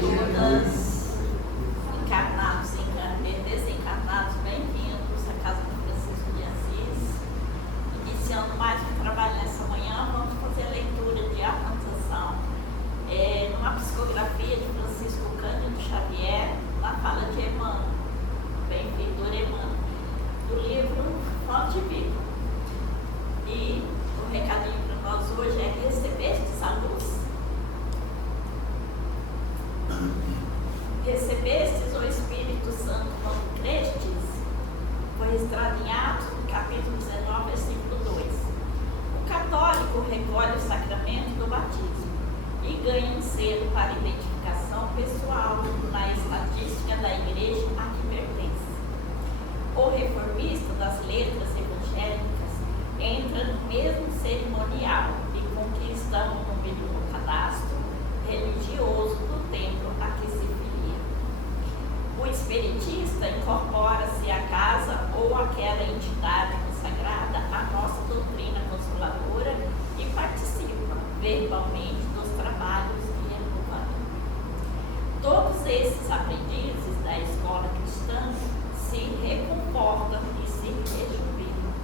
todas, encarnados e desencarnados, bem-vindos à Casa de Francisco de Assis. Iniciando mais um trabalho nessa manhã, vamos fazer a leitura de harmonização numa psicografia de Francisco Cândido Xavier, na fala de Emmanuel, benfeitor Emmanuel, do livro Fonte Viva. E o recadinho para nós hoje é: recebestes a luz? Recebestes o Espírito Santo quando crestes? Foi extraído em Atos, no capítulo 19, versículo 2. O católico recolhe o sacramento do batismo e ganha um selo para identificação pessoal na estatística da igreja a que pertence. O reformista das letras evangélicas entra no mesmo cerimonial e conquista um número no cadastro religioso do templo a que se filia. O espiritista incorpora-se à casa ou àquela entidade consagrada à nossa doutrina consoladora e participa verbalmente dos trabalhos de renovador. Todos esses aprendizes da escola cristã se reconfortam e se rejubilam.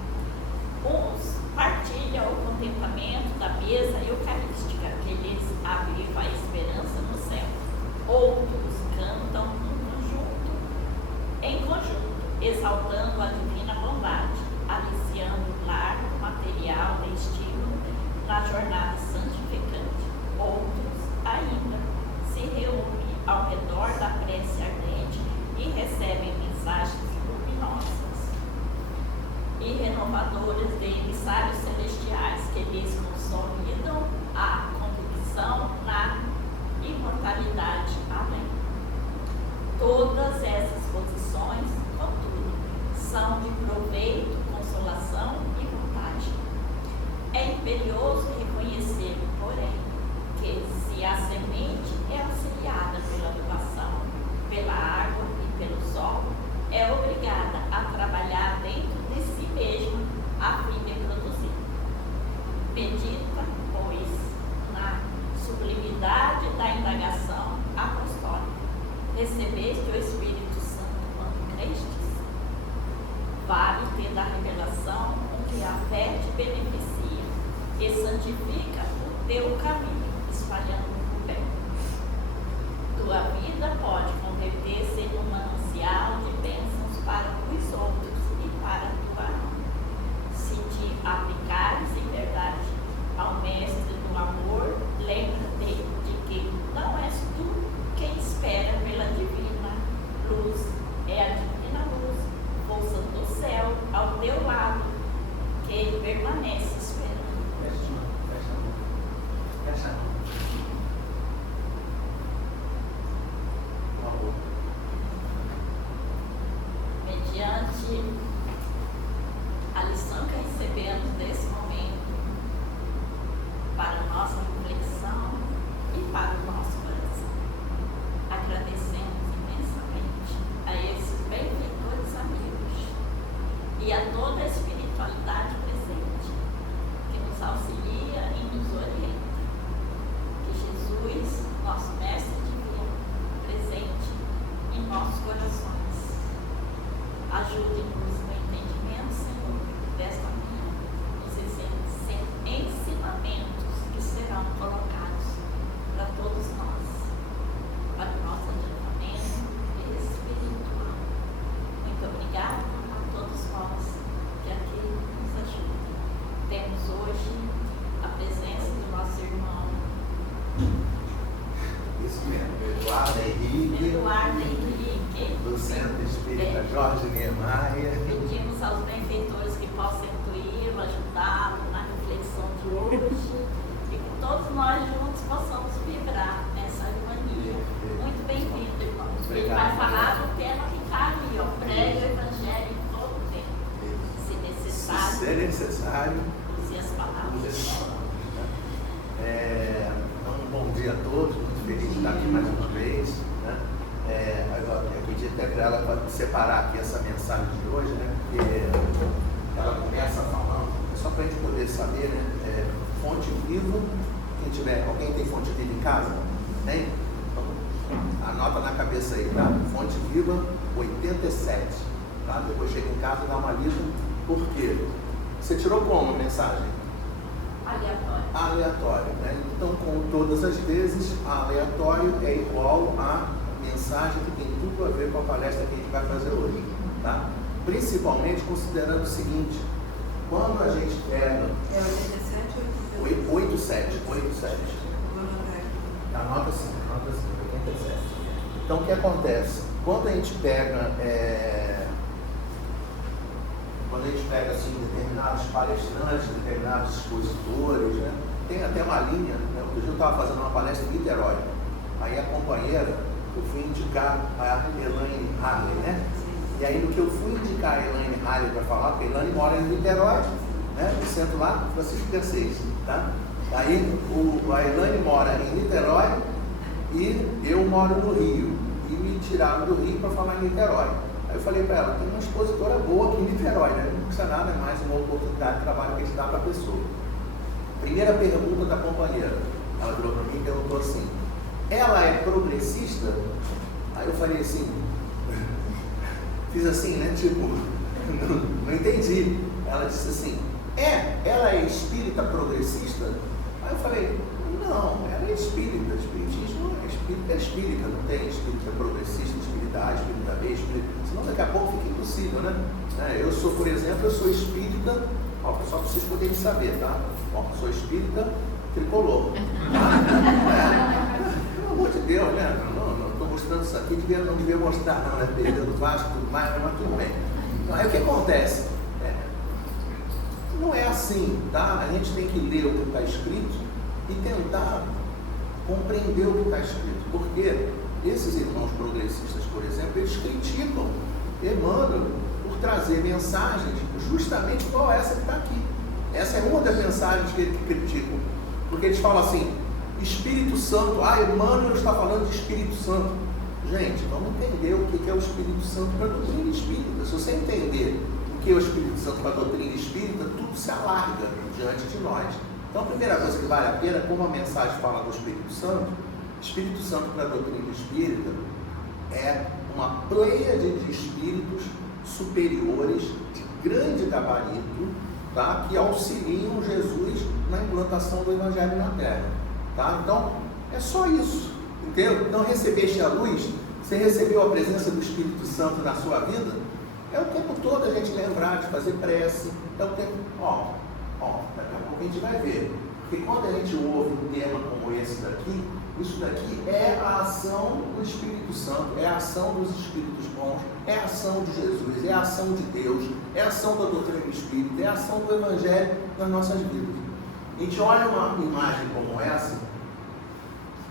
Uns partilham o contentamento da mesa eucarística, que lhes aviva a esperança no céu. Outros cantam em conjunto, exaltando a divina bondade, aliciando o lar material de estímulo na jornada santificante. Outros ainda se reúnem ao redor da prece ardente e recebem mensagens luminosas e renovadoras de emissários celestiais que lhes consolidam a convicção na imortalidade. Amém. Todas essas posições, contudo, são de proveito, consolação e vantagem. É imperioso reconhecer, porém, que se a semente é auxiliada pela doação, pela água e pelo sol, é obrigada a trabalhar dentro de si mesma a fim de produzir. Medita, pois, na sublimidade da indagação apostólica. Recebeste o Espírito Santo quando crestes? Vale ter da revelação com que a fé te beneficia e santifica o teu caminho, espalhando o bem. Tua vida pode converter-se num manancial de bênçãos para os outros e para a tua alma. Se te aplicares em verdade ao Mestre do amor, lembra-te de que não és tu quem espera pela divina luz, é a divina luz, força do céu ao teu lado, que permanece esperando. Fecha a mão. Por favor. Mediante a lição que recebemos desse momento, para a nossa reflexão e para o nosso coração, agradecemos imensamente a esses benfeitores amigos e a toda a espiritualidade presente, que nos auxilia e nos orienta. Que Jesus, nosso Mestre Divino, presente em nossos corações, ajude-nos no entendimento, Senhor, desta manhã, nos ensinamentos que serão colocados para todos nós, para o nosso adiantamento espiritual. Muito obrigada a todos vós que aqui nos ajudam. Temos hoje a presença do nosso irmão Isso mesmo, Eduardo Henrique, do Centro Espírita Jorge Niemeyer. Pedimos aos benfeitores que possam incluí-lo, ajudá-lo na reflexão de hoje e que todos nós juntos possamos vibrar nessa harmonia. Muito bem-vindo, irmão. Ele vai falar do tema que está ali, ó, prega o evangelho em todo o tempo. Se necessário, Se necessário, use as palavras. Então, um bom dia a todos, muito feliz de estar aqui mais uma vez, né? Eu pedi até para ela separar aqui essa mensagem de hoje, né? Porque ela começa falando, só para a gente poder saber, né? Fonte viva, alguém tem fonte viva em casa? Tem? Então, Anota na cabeça aí, tá? Fonte Viva 87. Tá? Depois chega em casa e dá uma lida. Por quê? Você tirou como a mensagem? Aleatório, né? Então, como todas as vezes, aleatório é igual a mensagem que tem tudo a ver com a palestra que a gente vai fazer hoje, tá? Principalmente considerando o seguinte: quando a gente pega... É 87 ou 87. Anota assim, 87. Então, o que acontece? Quando a gente pega assim, determinados palestrantes, determinados expositores, né? Tem até uma linha, né? Outro dia eu estava fazendo uma palestra em Niterói, aí a companheira, eu fui indicar a Elaine Harley, né? E aí no que eu fui indicar a Elaine Harley para falar, porque a Elaine mora em Niterói, né? Eu sento lá, Francisco Garcês, tá? Aí a Elaine mora em Niterói e eu moro no Rio, e me tiraram do Rio para falar em Niterói. Aí eu falei para ela, tem uma expositora boa aqui em Niterói, né? Não custa nada, é mais uma oportunidade de trabalho que a gente dá para a pessoa. Primeira pergunta da companheira, ela virou para mim e perguntou assim: ela é progressista? Aí eu falei assim, fiz assim, né? Tipo, não entendi. Ela disse assim, ela é espírita progressista? Aí eu falei, não, ela é espírita. Espiritismo é espírita, não tem espírita progressista, espírita A, espírita B, espírita... Senão daqui a pouco fica impossível, né? Eu sou, por exemplo, eu sou espírita, ó, só para vocês poderem saber, tá? Ó, sou espírita tricolor. Tá? Pelo amor de Deus, né? Não estou mostrando isso aqui, não devia mostrar, não, né? Perdendo o Vasco e tudo mais, mas tudo bem. Então, aí o que acontece? Não é assim, tá? A gente tem que ler o que está escrito e tentar compreender o que está escrito. Porque esses irmãos progressistas, por exemplo, eles criticam Emmanuel por trazer mensagens justamente igual essa que está aqui. Essa é uma das mensagens que eles criticam. Porque eles falam assim, Espírito Santo, Emmanuel está falando de Espírito Santo. Gente, vamos entender o que é o Espírito Santo para a doutrina espírita. Se você entender o que é o Espírito Santo para a doutrina espírita, tudo se alarga diante de nós. Então, a primeira coisa que vale a pena, como a mensagem fala do Espírito Santo para a doutrina espírita é uma pleiade de espíritos superiores, de grande gabarito, tá? Que auxiliam Jesus na implantação do Evangelho na Terra. Tá? Então, é só isso. Entendeu? Então, recebeste a luz, você recebeu a presença do Espírito Santo na sua vida, é o tempo todo a gente lembrar de fazer prece, é o tempo... daqui a pouco a gente vai ver. Porque quando a gente ouve um tema como esse daqui, isso daqui é a ação do Espírito Santo, é a ação dos Espíritos bons, é a ação de Jesus, é a ação de Deus, é a ação da doutrina espírita, é a ação do Evangelho nas nossas vidas. A gente olha uma imagem como essa,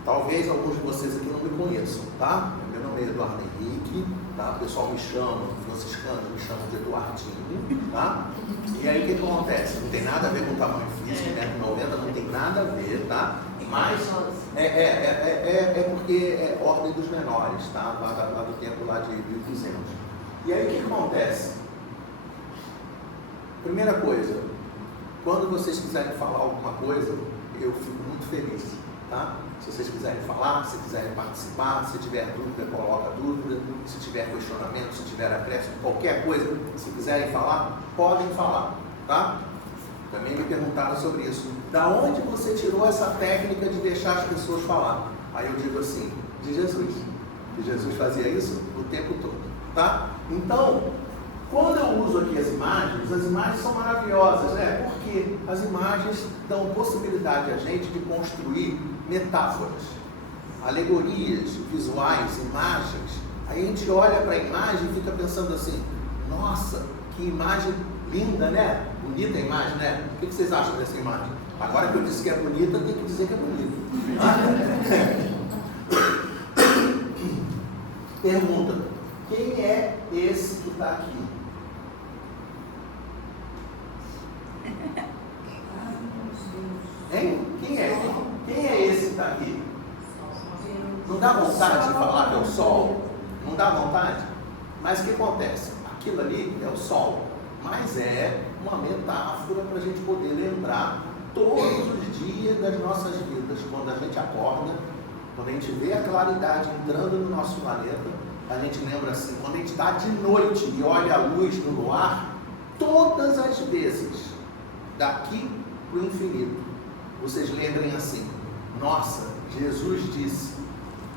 talvez alguns de vocês aqui não me conheçam, tá? Meu nome é Eduardo Henrique, tá? O pessoal me chama, franciscano, me chama de Eduardinho, tá? E aí o que acontece? Não tem nada a ver com o tamanho físico, né? Com 90 não tem nada a ver, tá? Mas é porque é ordem dos menores, tá? Lá do tempo lá de 1500. E aí o que acontece? Primeira coisa, quando vocês quiserem falar alguma coisa, eu fico muito feliz, tá? Se vocês quiserem falar, se quiserem participar, se tiver dúvida, coloca dúvida, se tiver questionamento, se tiver acréscimo, qualquer coisa, se quiserem falar, podem falar, tá? Também me perguntaram sobre isso. Da onde você tirou essa técnica de deixar as pessoas falar? Aí eu digo assim, de Jesus. Que Jesus fazia isso o tempo todo, tá? Então, quando eu uso aqui as imagens são maravilhosas, né? Porque as imagens dão possibilidade a gente de construir metáforas, alegorias visuais, imagens. Aí a gente olha para a imagem e fica pensando assim, nossa, que imagem linda, né? Bonita a imagem, né? O que vocês acham dessa imagem? Agora que eu disse que é bonita, tem que dizer que é bonita. Pergunta, quem é esse que está aqui? Hein? Quem é? Quem é esse que está aqui? Não dá vontade de falar que é o Sol? Não dá vontade? Mas o que acontece? Aquilo ali é o Sol, mas é uma metáfora para a gente poder lembrar todos os dias das nossas vidas, quando a gente acorda, Quando a gente vê a claridade entrando no nosso planeta, a gente lembra assim, quando a gente está de noite e olha a luz no luar, todas as vezes, daqui para o infinito, vocês lembrem assim, nossa, Jesus disse,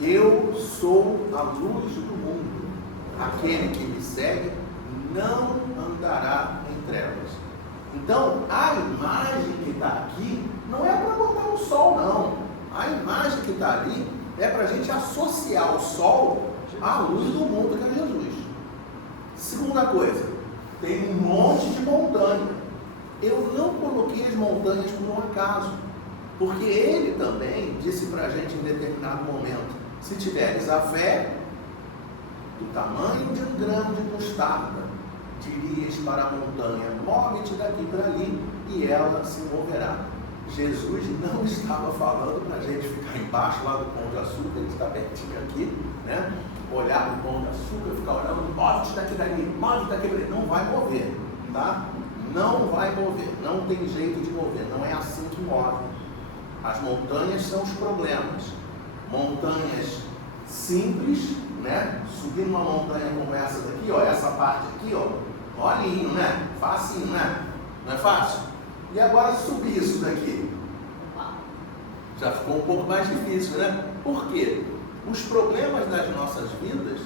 eu sou a luz do mundo, aquele que me segue não andará em trevas. Então, a imagem que está aqui não é para botar o sol, não. A imagem que está ali é para a gente associar o sol à luz do mundo, que é Jesus. Segunda coisa, tem um monte de montanha. Eu não coloquei as montanhas por um acaso, porque ele também disse para a gente em determinado momento, se tiveres a fé do tamanho de um grão de mostarda, dirias para a montanha, move-te daqui para ali, e ela se moverá. Jesus não estava falando para a gente ficar embaixo lá do Pão de Açúcar, ele está pertinho aqui, né? Olhar para o Pão de Açúcar, ficar olhando, move-te daqui dali, move-te daqui para ali, não vai mover, tá? Não vai mover, não tem jeito de mover, não é assim que move. As montanhas são os problemas, montanhas simples, né? Subir uma montanha como essa daqui, ó, essa parte aqui, ó, molinho, né? Facinho, né? Não é fácil? E agora subir isso daqui? Já ficou um pouco mais difícil, né? Por quê? Os problemas das nossas vidas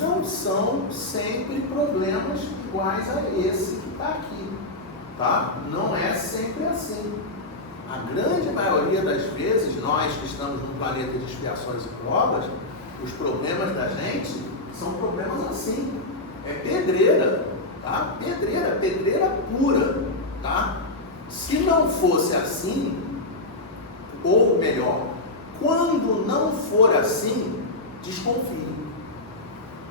não são sempre problemas iguais a esse que está aqui, tá? Não é sempre assim. A grande maioria das vezes, nós que estamos num planeta de expiações e provas, os problemas da gente são problemas assim. É pedreira, tá? Pedreira pura, tá? Se não fosse assim, ou melhor, quando não for assim, desconfie,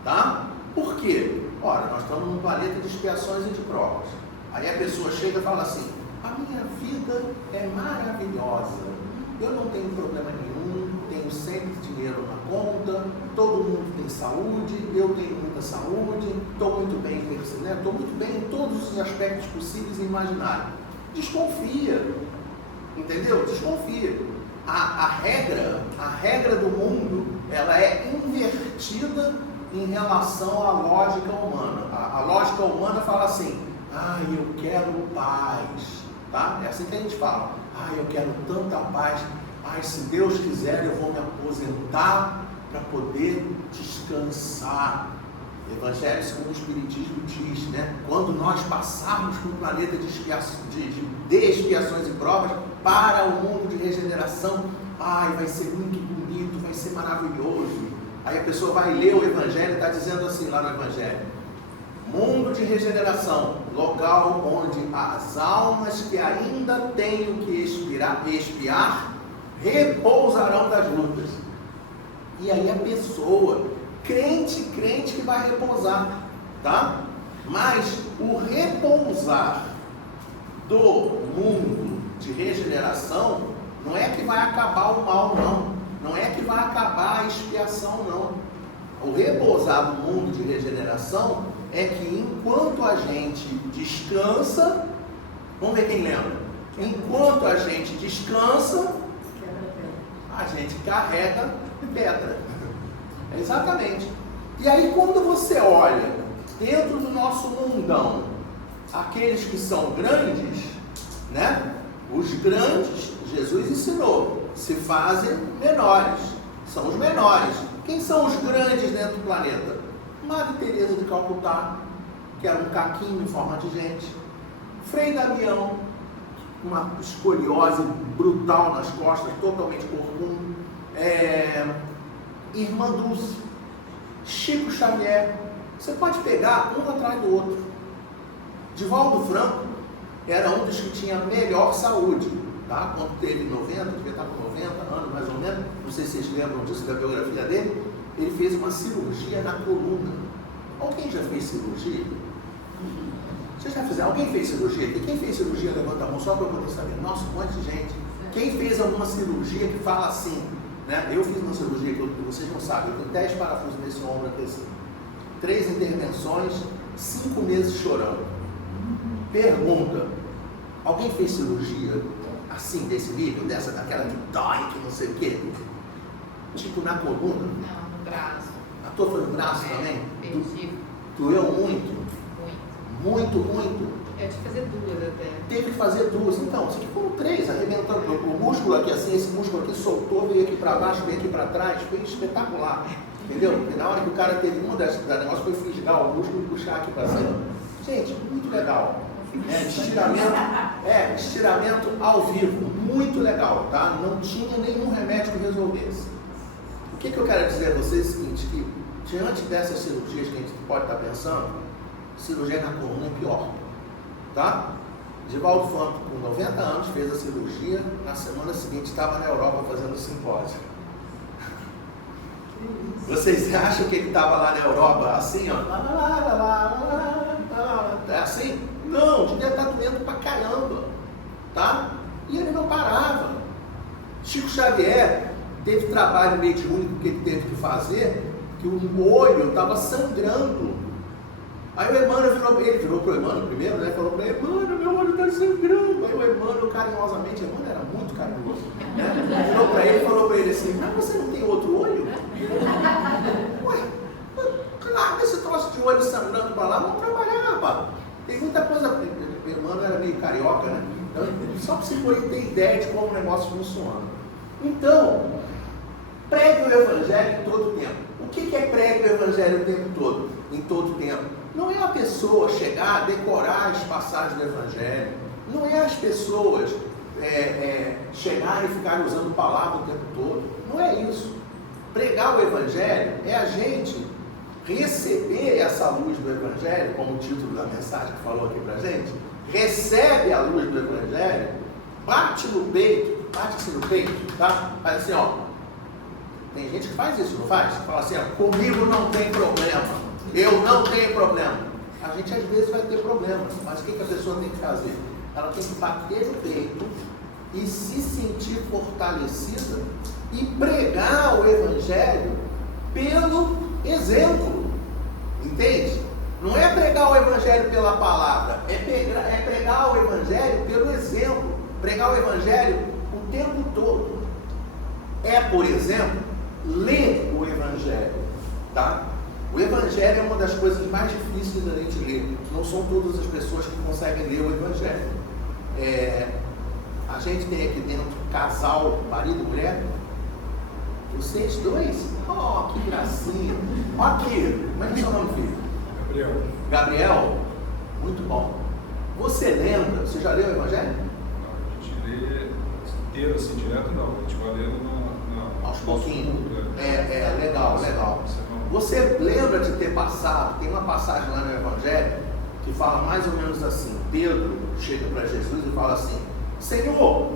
tá? Por quê? Ora, nós estamos num planeta de expiações e de provas. Aí a pessoa chega e fala assim, a minha vida é maravilhosa, eu não tenho problema nenhum, tenho sempre dinheiro na conta, todo mundo tem saúde, eu tenho muita saúde, estou muito bem, né? Estou muito bem em todos os aspectos possíveis e imaginários. Desconfia, entendeu? Desconfia. A regra do mundo, ela é invertida em relação à lógica humana. A lógica humana fala assim, eu quero paz, tá? É assim que a gente fala, eu quero tanta paz, se Deus quiser eu vou me aposentar para poder descansar. Evangelho segundo o Espiritismo diz, né? Quando nós passarmos por um planeta de expiações e provas para o mundo de regeneração, vai ser muito bonito, vai ser maravilhoso. Aí a pessoa vai ler o Evangelho e está dizendo assim lá no Evangelho, mundo de regeneração, local onde as almas que ainda têm o que expiar repousarão das lutas. E aí a pessoa, crente que vai repousar, tá? Mas o repousar do mundo de regeneração não é que vai acabar o mal, não é que vai acabar a expiação, não. O repousar do mundo de regeneração é que enquanto a gente descansa, vamos ver quem lembra, enquanto a gente descansa, a gente carrega pedra. Exatamente. E aí quando você olha dentro do nosso mundão, aqueles que são grandes, né? Os grandes, Jesus ensinou, se fazem menores, são os menores. Quem são os grandes dentro do planeta? Madre Teresa de Calcutá, que era um caquinho em forma de gente. Frei Damião, uma escoliose brutal nas costas, totalmente corcunda. Irmã Dulce, Chico Xavier. Você pode pegar um atrás do outro. Divaldo Franco era um dos que tinha melhor saúde, tá? Quando teve 90, devia estar com 90 anos mais ou menos, não sei se vocês lembram disso, da biografia dele. Ele fez uma cirurgia na coluna. Alguém já fez cirurgia? Vocês já fizeram? Alguém fez cirurgia? E quem fez cirurgia, levanta a mão só para eu poder saber. Nossa, um monte de gente. Quem fez alguma cirurgia que fala assim, né? Eu fiz uma cirurgia que vocês não sabem, eu tenho 10 parafusos nesse ombro aqui assim. 3 intervenções, 5 meses chorando. Pergunta, alguém fez cirurgia assim, desse nível, daquela que dói, que não sei o quê? Tipo na coluna? Não, no braço. A tua foi no braço também? Perdi. Doeu muito? Muito. Muito. Eu tive que fazer 2 até. Teve que fazer 2. Então, isso aqui foram 3, arrebentando. O músculo aqui assim, esse músculo aqui soltou, veio aqui para baixo, veio aqui para trás. Foi espetacular. Entendeu? Porque na hora que o cara teve uma dessas, o negócio foi fisgar o músculo e puxar aqui para cima. Gente, muito legal. Estiramento ao vivo. Muito legal, tá? Não tinha nenhum remédio que resolvesse. O que eu quero dizer a vocês é o seguinte, que diante dessas cirurgias que a gente pode estar pensando, cirurgia na coluna é pior. Tá? Divaldo Franco, com 90 anos, fez a cirurgia, na semana seguinte estava na Europa fazendo simpósio. Vocês acham que ele estava lá na Europa assim, ó? É assim? Não, devia estar doendo pra caramba. Tá? E ele não parava. Chico Xavier teve trabalho mediúnico que ele teve que fazer, que o olho estava sangrando. Aí o Emmanuel virou para o Emmanuel primeiro, né? Falou para ele, Emmanuel, meu olho está sangrando. Aí o Emmanuel carinhosamente, Emmanuel era muito carinhoso, né? Virou para ele e falou para ele assim, mas você não tem outro olho? Ué, larga esse troço de olho sangrando para lá, vamos trabalhar, rapaz. Tem muita coisa, o Emmanuel era meio carioca, né? Então, só para você ter ideia de como o negócio funciona. Então, pregue o Evangelho em todo o tempo. O que é pregue o Evangelho o tempo todo? Em todo o tempo. Não é a pessoa chegar, decorar as passagens do Evangelho. Não é as pessoas chegarem e ficarem usando palavra o tempo todo. Não é isso. Pregar o Evangelho é a gente receber essa luz do Evangelho, como o título da mensagem que falou aqui pra gente. Recebe a luz do Evangelho, bate no peito, bate-se no peito, tá? Faz assim, ó. Tem gente que faz isso, não faz? Fala assim, ó, comigo não tem problema. Eu não tenho problema. A gente às vezes vai ter problema, mas o que a pessoa tem que fazer? Ela tem que bater no peito e se sentir fortalecida e pregar o Evangelho pelo exemplo. Entende? Não é pregar o Evangelho pela palavra, é pregar o Evangelho pelo exemplo. Pregar o Evangelho o tempo todo. É, por exemplo, ler o Evangelho, tá? O Evangelho é uma das coisas mais difíceis da gente ler. Não são todas as pessoas que conseguem ler o Evangelho. A gente tem aqui dentro casal, marido e mulher. Vocês dois? Oh, que gracinha. Aqui, como é que é o seu nome, filho? Gabriel. Muito bom. Você lembra? Você já leu o Evangelho? A gente lê inteiro assim, direto não. A gente vai lendo aos pouquinhos. Legal. Você lembra de ter passado, tem uma passagem lá no Evangelho que fala mais ou menos assim, Pedro chega para Jesus e fala assim, Senhor,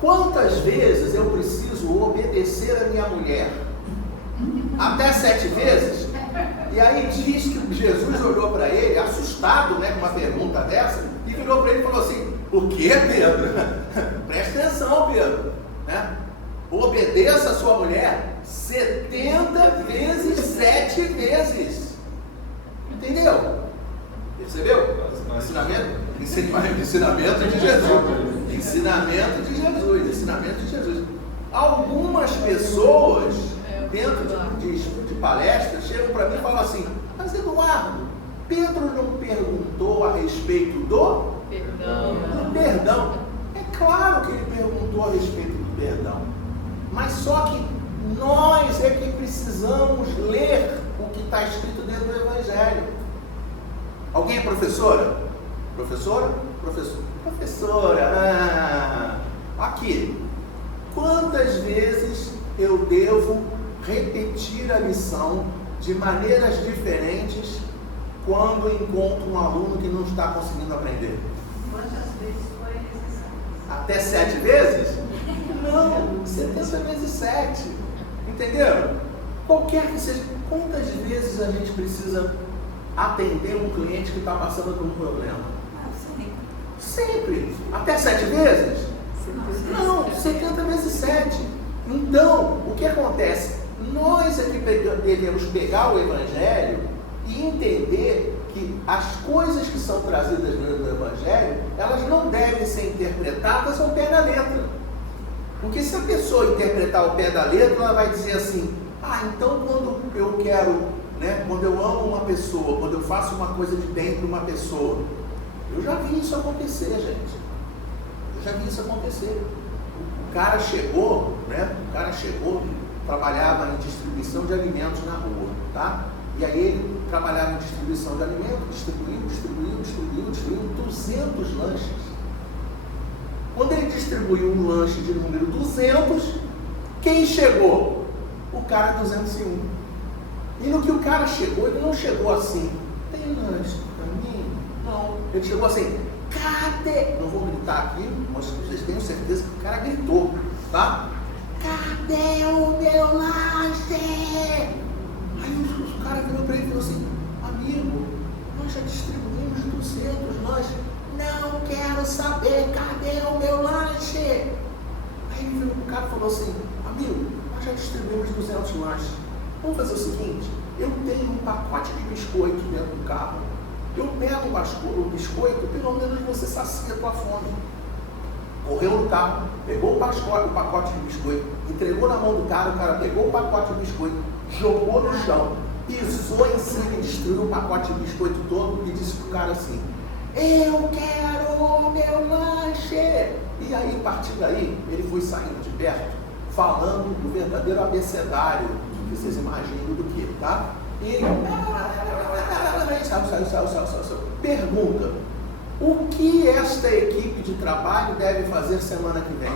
quantas vezes eu preciso obedecer a minha mulher? Até 7 vezes? E aí diz que Jesus olhou para ele, assustado, né, com uma pergunta dessa, e virou para ele e falou assim, o que, Pedro? Presta atenção, Pedro, né? Obedeça a sua mulher 70 vezes 7 vezes. Entendeu? Percebeu? Ensinamento de Jesus. Ensinamento de Jesus. Algumas pessoas dentro de palestras chegam para mim e falam assim, mas Eduardo, Pedro não perguntou a respeito do perdão. É claro que ele perguntou a respeito do perdão. Mas só que nós é que precisamos ler o que está escrito dentro do Evangelho. Alguém é professora? Professora? Professora. Aqui. Quantas vezes eu devo repetir a lição de maneiras diferentes quando encontro um aluno que não está conseguindo aprender? Quantas vezes foi necessário? Até 7 vezes? Não, 70 vezes 7. Entenderam? Qualquer que seja, quantas vezes a gente precisa atender um cliente que está passando por um problema? Sempre. Até 7 vezes? Não, 70 vezes 7. Então, o que acontece? Nós é que devemos pegar o Evangelho e entender que as coisas que são trazidas no Evangelho, elas não devem ser interpretadas ao pé da letra. Porque se a pessoa interpretar o pé da letra, ela vai dizer assim, então quando eu quero, né, quando eu amo uma pessoa, quando eu faço uma coisa de bem para uma pessoa, eu já vi isso acontecer, gente. Eu já vi isso acontecer. O cara chegou, trabalhava em distribuição de alimentos na rua, tá? E aí ele trabalhava em distribuição de alimentos, distribuiu 200 lanches. Quando ele distribuiu um lanche de número 200, quem chegou? O cara 201. E no que o cara chegou, ele não chegou assim, tem lanche pra mim? Não. Ele chegou assim, cadê? Não vou gritar aqui, mas vocês tenham certeza que o cara gritou, tá? Cadê o meu lanche? Aí o cara virou para ele e falou assim, amigo, nós já distribuímos 200 lanches, não quero saber, cadê o meu lanche? Aí ele virou para o cara e falou assim, amigo, nós já distribuímos 200 lanches, vamos fazer o seguinte, eu tenho um pacote de biscoito dentro do carro, eu pego o biscoito, pelo menos você sacia a tua fome. Correu no carro, pegou o pacote de biscoito, entregou na mão do cara, o cara pegou o pacote de biscoito, jogou no chão, pisou em cima e destruiu o pacote de biscoito todo e disse pro cara assim, eu quero o meu lanche! E aí, a partir daí, ele foi saindo de perto, falando o verdadeiro abecedário, que vocês imaginam do que, tá? E ele saiu. Pergunta, o que esta equipe de trabalho deve fazer semana que vem?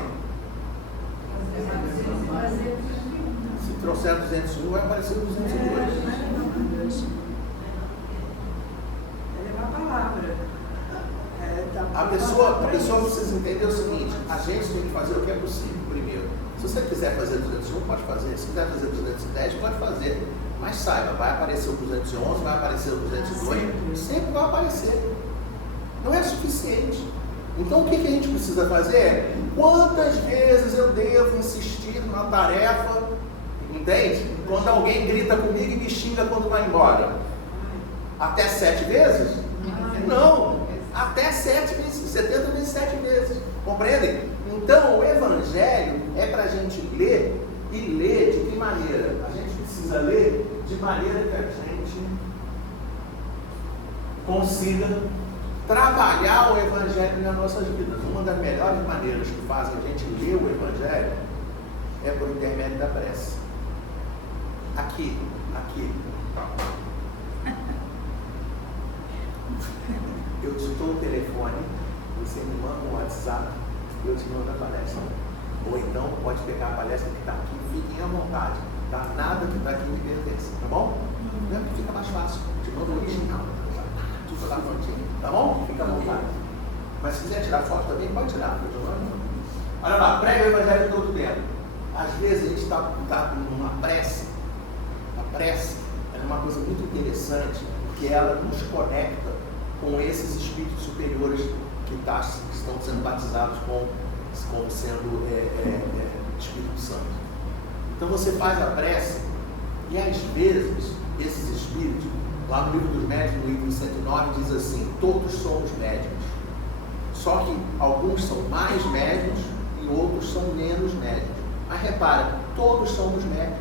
Se trouxer 201, vai aparecer 202. É levar a palavra. A pessoa precisa entender o seguinte, a gente tem que fazer o que é possível primeiro. Se você quiser fazer 201, pode fazer. Se quiser fazer 210, pode fazer. Mas saiba, vai aparecer o 211, vai aparecer o 202, sempre vai aparecer. Não é suficiente. Então o que a gente precisa fazer? Quantas vezes eu devo insistir na tarefa, entende? Quando alguém grita comigo e me xinga quando vai embora. Até 7 vezes? Não, até 7 vezes, 70 vezes 7 vezes. Compreendem? Então o Evangelho é para a gente ler, e ler de que maneira? A gente precisa ler de maneira que a gente consiga trabalhar o Evangelho nas nossas vidas. Uma das melhores maneiras que fazem a gente ler o Evangelho é por intermédio da prece. Aqui. Eu te dou o telefone, você me manda um WhatsApp e eu te mando a palestra. Ou então pode pegar a palestra que está aqui, fiquem à vontade. Tá? Nada que está aqui me pertence, tá bom? Não, porque fica mais fácil. Te mando o original. Tudo lá prontinho, tá bom? Fica à vontade. Mas se quiser tirar foto também, pode tirar. Olha lá, prega o Evangelho todo tempo. Às vezes a gente está numa prece. A prece é uma coisa muito interessante, porque ela nos conecta com esses espíritos superiores que estão sendo batizados como sendo Espírito Santo. Então você faz a prece e às vezes esses espíritos, lá no livro dos médiuns, no item 109, diz assim, todos somos médiuns. Só que alguns são mais médiuns e outros são menos médiuns. Mas repara, todos somos médiuns.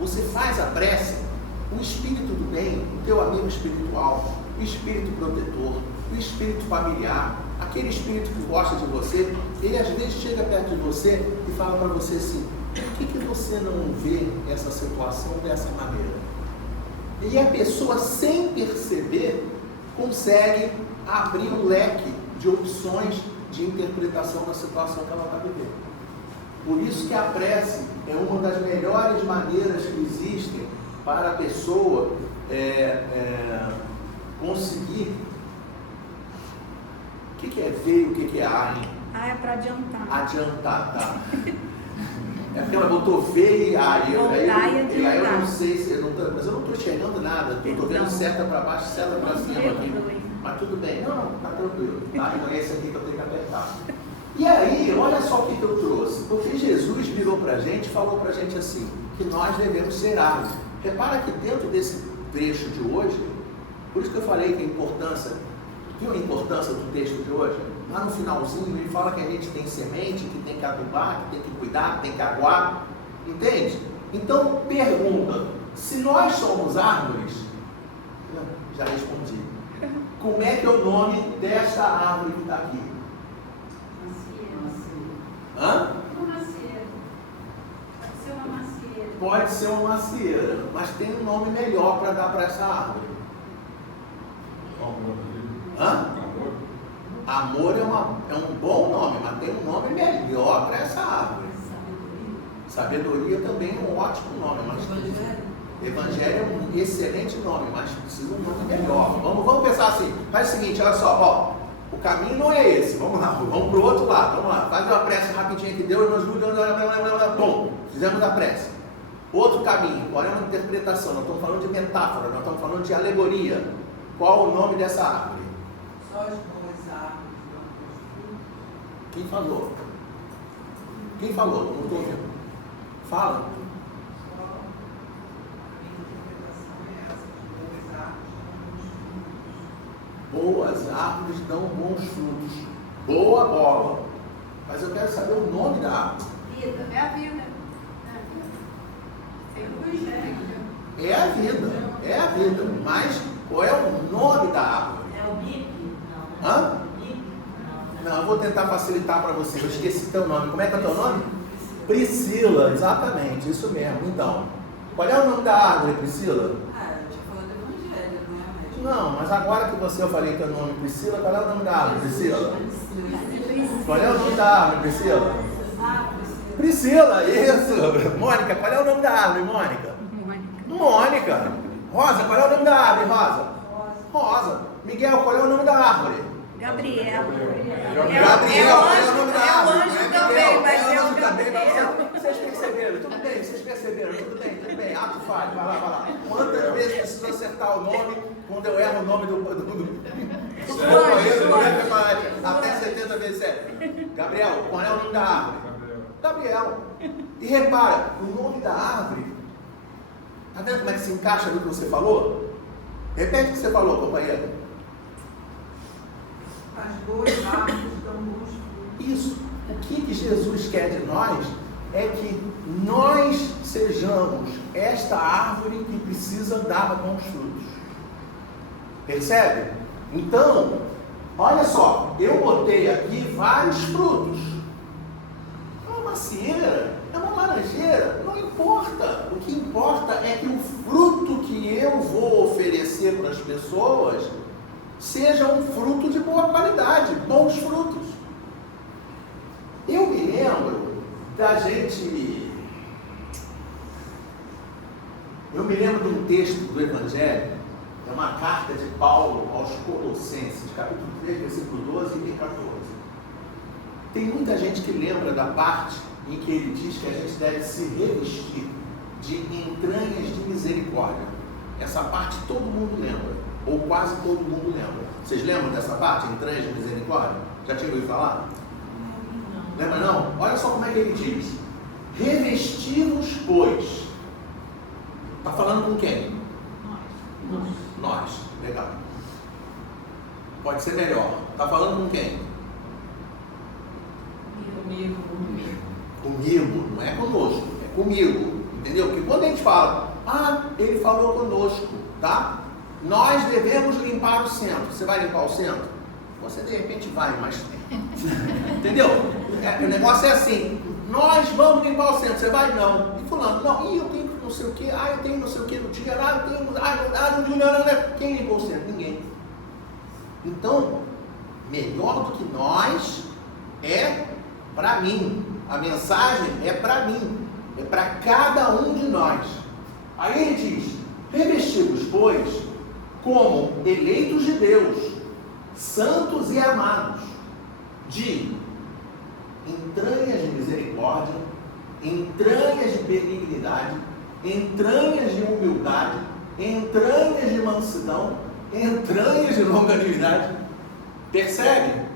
Você faz a prece, o espírito do bem, o teu amigo espiritual, o espírito protetor, o espírito familiar, aquele espírito que gosta de você, ele às vezes chega perto de você e fala para você assim, por que você não vê essa situação dessa maneira? E a pessoa, sem perceber, consegue abrir um leque de opções de interpretação da situação que ela está vivendo. Por isso que a prece é uma das melhores maneiras que existem para a pessoa conseguir. O que é ver e o que é ar? É para adiantar. Adiantar, tá. É porque ela botou V e A, aí eu não sei se mas eu não estou enxergando nada, estou vendo seta para baixo, seta para cima aqui. Mas tudo bem, não, está tranquilo. Tá? Então é esse aqui que eu tenho que apertar. E aí, olha só o que eu trouxe, porque Jesus virou para a gente e falou para a gente assim, que nós devemos ser árvores. Repara que dentro desse trecho de hoje, por isso que eu falei que a importância do texto de hoje, lá no finalzinho, ele fala que a gente tem semente, que tem que adubar, que tem que cuidar, que tem que aguar. Entende? Então, pergunta, se nós somos árvores, já respondi. Como é que é o nome desta árvore que está aqui? Hã? Uma macieira. Pode ser uma macieira. Pode ser uma macieira, mas tem um nome melhor para dar para essa árvore. Hã? Amor é um bom nome, mas tem um nome melhor para essa árvore. Sabedoria também é um ótimo nome, mas Evangelho é um excelente nome, mas precisa um nome melhor. Vamos pensar assim, faz o seguinte, olha só, ó, o caminho não é esse, vamos lá, vamos para o outro lado, vamos lá, faz uma prece rapidinho que Deus nos ajuda, bom, fizemos a prece. Outro caminho, qual é uma interpretação? Nós estamos falando de metáfora, nós estamos falando de alegoria. Qual o nome dessa árvore? Só as boas árvores dão frutos. Quem falou? Quem falou? Não estou ouvindo. Fala. Só a minha interpretação é essa, as boas árvores dão frutos. Boas árvores dão bons frutos. Boa bola. Mas eu quero saber o nome da árvore. Vida, é a vida. É o evangelho. É a vida. É a vida. Mas qual é o nome da árvore? É o BIP? Não. Hã? BIP? Não, eu vou tentar facilitar para você. Eu esqueci teu nome. Como é que é o teu nome? Priscila, exatamente, isso mesmo. Então, qual é o nome da árvore, Priscila? Ah, eu te falando do evangelho, não é médico? Não, mas agora que eu falei teu nome, Priscila, qual é o nome da árvore, Priscila? Qual é o nome da árvore, Priscila? Priscila, isso! Mônica, qual é o nome da árvore, Mônica? Mônica! Rosa, qual é o nome da árvore, Rosa? Rosa. Miguel, qual é o nome da árvore? Gabriel. Gabriel, qual é o nome da árvore? Anjo também, vai ser Anjo o também, Gabriel. Vocês perceberam, tudo bem, vocês perceberam, tudo bem, ato falho, vai lá. Quantas vezes preciso acertar o nome quando eu erro o nome do companheiro, até 70 vezes 7. Gabriel, qual é o nome da árvore? Gabriel. E repara, o nome da árvore, tá vendo como é que se encaixa no que você falou? Repete o que você falou, companheiro. As boas árvores dão bons frutos. Isso. O que Jesus quer de nós é que nós sejamos esta árvore que precisa dar bons frutos. Percebe? Então, olha só, eu botei aqui vários frutos. É uma macieira, é uma laranjeira, não importa. O que importa é que o fruto que eu vou oferecer para as pessoas seja um fruto de boa qualidade, bons frutos. Eu me lembro da gente... Eu me lembro de um texto do Evangelho, é uma carta de Paulo aos Colossenses, capítulo 3, versículo 12 e 14. Tem muita gente que lembra da parte em que ele diz que a gente deve se revestir de entranhas de misericórdia. Essa parte todo mundo lembra, ou quase todo mundo lembra. Vocês lembram dessa parte, entranhas de misericórdia? Já tinham ouvido falar? Lembra não? Olha só como é que ele diz. Revestivos, pois. Está falando com quem? Nós. Legal. Pode ser melhor. Está falando com quem? Comigo. Não é conosco. É comigo. Entendeu? Porque quando a gente fala, ele falou conosco, tá? Nós devemos limpar o centro. Você vai limpar o centro? Você de repente vai, mas... Entendeu? O negócio é assim, nós vamos limpar o centro, você vai? Não. E fulano, não, eu tenho não sei o que, eu tenho não sei o que no dia, eu tenho, não. Quem limpou o centro? Ninguém. Então, melhor do que nós é para mim. A mensagem é para mim, é para cada um de nós. Aí ele diz, revestidos, pois, como eleitos de Deus, santos e amados, de entranhas de misericórdia, entranhas de benignidade, entranhas de humildade, entranhas de mansidão, entranhas de longanimidade. Percebe?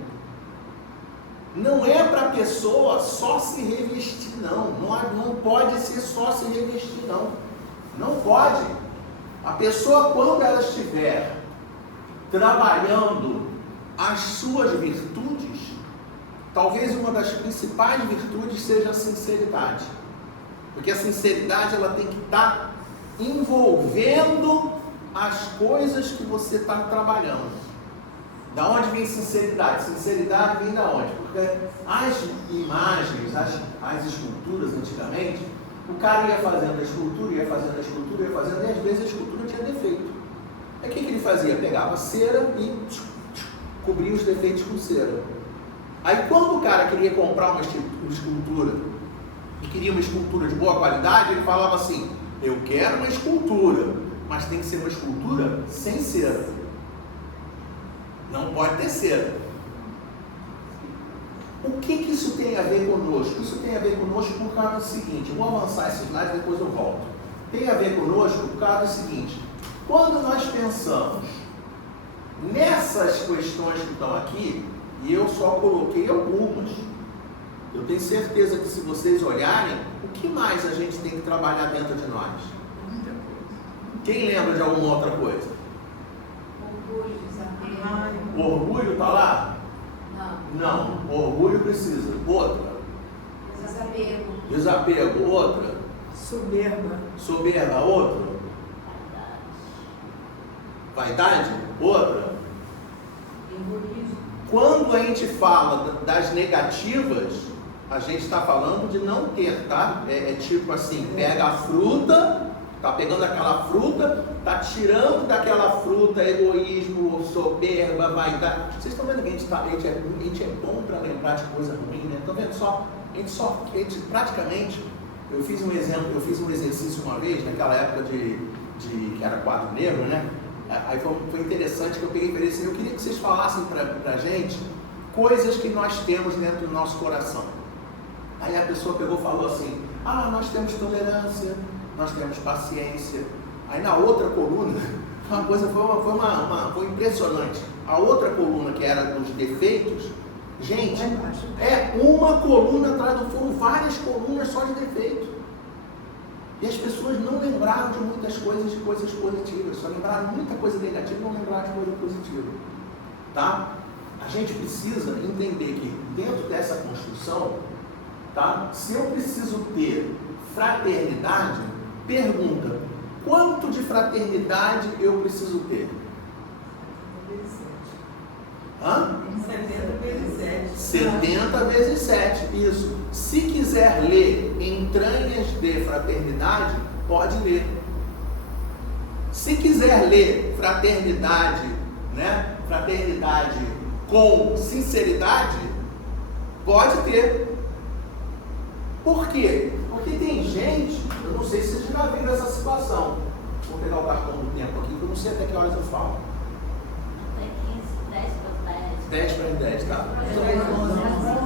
Não é para a pessoa só se revestir, não. Não pode ser só se revestir, não. Não pode. A pessoa, quando ela estiver trabalhando as suas virtudes, talvez uma das principais virtudes seja a sinceridade. Porque a sinceridade ela tem que estar envolvendo as coisas que você está trabalhando. Da onde vem sinceridade? Sinceridade vem da onde? Porque as imagens, as esculturas antigamente, o cara ia fazendo a escultura, ia fazendo a escultura, ia fazendo, e às vezes a escultura tinha defeito. Aí o que ele fazia? Pegava cera e cobria os defeitos com cera. Aí quando o cara queria comprar uma escultura e queria uma escultura de boa qualidade, ele falava assim: eu quero uma escultura, mas tem que ser uma escultura sem cera. Não pode ter cera. O que isso tem a ver conosco? Isso tem a ver conosco por causa do seguinte, vou avançar esse slide e depois eu volto. Tem a ver conosco por causa do seguinte, quando nós pensamos nessas questões que estão aqui, e eu só coloquei algumas, eu tenho certeza que se vocês olharem, o que mais a gente tem que trabalhar dentro de nós? Quem lembra de alguma outra coisa? Orgulho, desapego. Orgulho está lá? Não. Orgulho precisa. Outra. Desapego. Desapego. Outra. Soberba. Soberba. Outra. Vaidade. Outra. Egoísmo. Quando a gente fala das negativas, a gente está falando de não ter, tá? É tipo assim, pega a fruta, tá pegando aquela fruta, tá tirando daquela fruta egoísmo, soberba, vaidade. Vocês estão vendo que a gente é bom para lembrar de coisa ruim, né? Estão vendo só? A gente praticamente, eu fiz um exercício uma vez, naquela época que era quadro negro, né? Aí foi interessante que eu peguei e falei assim, eu queria que vocês falassem pra gente coisas que nós temos dentro do nosso coração. Aí a pessoa pegou e falou assim, nós temos tolerância, nós temos paciência. Aí na outra coluna, uma coisa foi impressionante. A outra coluna que era dos defeitos, gente, é uma coluna atrás do foram várias colunas só de defeito. E as pessoas não lembraram de muitas coisas, de coisas positivas, só lembraram muita coisa negativa e não lembraram de coisa positiva. Tá? A gente precisa entender que dentro dessa construção, tá? Se eu preciso ter fraternidade, pergunta, quanto de fraternidade eu preciso ter? 70 vezes 7. 70 vezes 7, isso. Se quiser ler Entranhas de Fraternidade, pode ler. Se quiser ler Fraternidade, né? Fraternidade com sinceridade, pode ter. Por quê? Porque tem gente, eu não sei se vocês já viram essa situação. Vou pegar o cartão do tempo aqui, que eu não sei até que horas eu falo. Tem 10 para 10. 10 para 10, tá?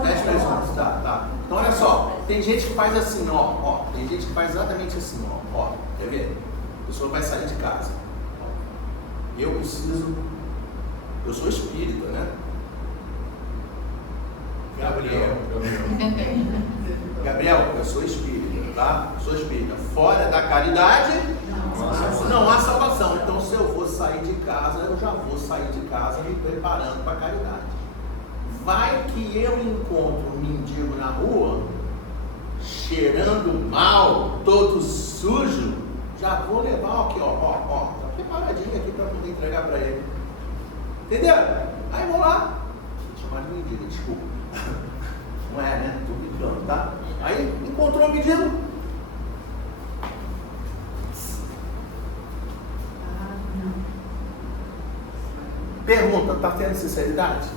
10 para 11, tá. Então olha só, tem gente que faz assim, ó. Tem gente que faz exatamente assim, ó. Quer ver? A pessoa vai sair de casa. Eu sou espírita, né? Gabriel, eu sou espírita, tá? Sou espírita. Fora da caridade, não há salvação. Então, se eu vou sair de casa, eu já vou sair de casa me preparando para a caridade. Vai que eu encontro um mendigo na rua, cheirando mal, todo sujo, já vou levar aqui, ó, tá preparadinho aqui para poder entregar para ele. Entendeu? Aí vou lá, vou chamar de mendigo, desculpa. Não é, né? Tô brincando, tá? Aí encontrou o mendigo. Pergunta, tá tendo sinceridade?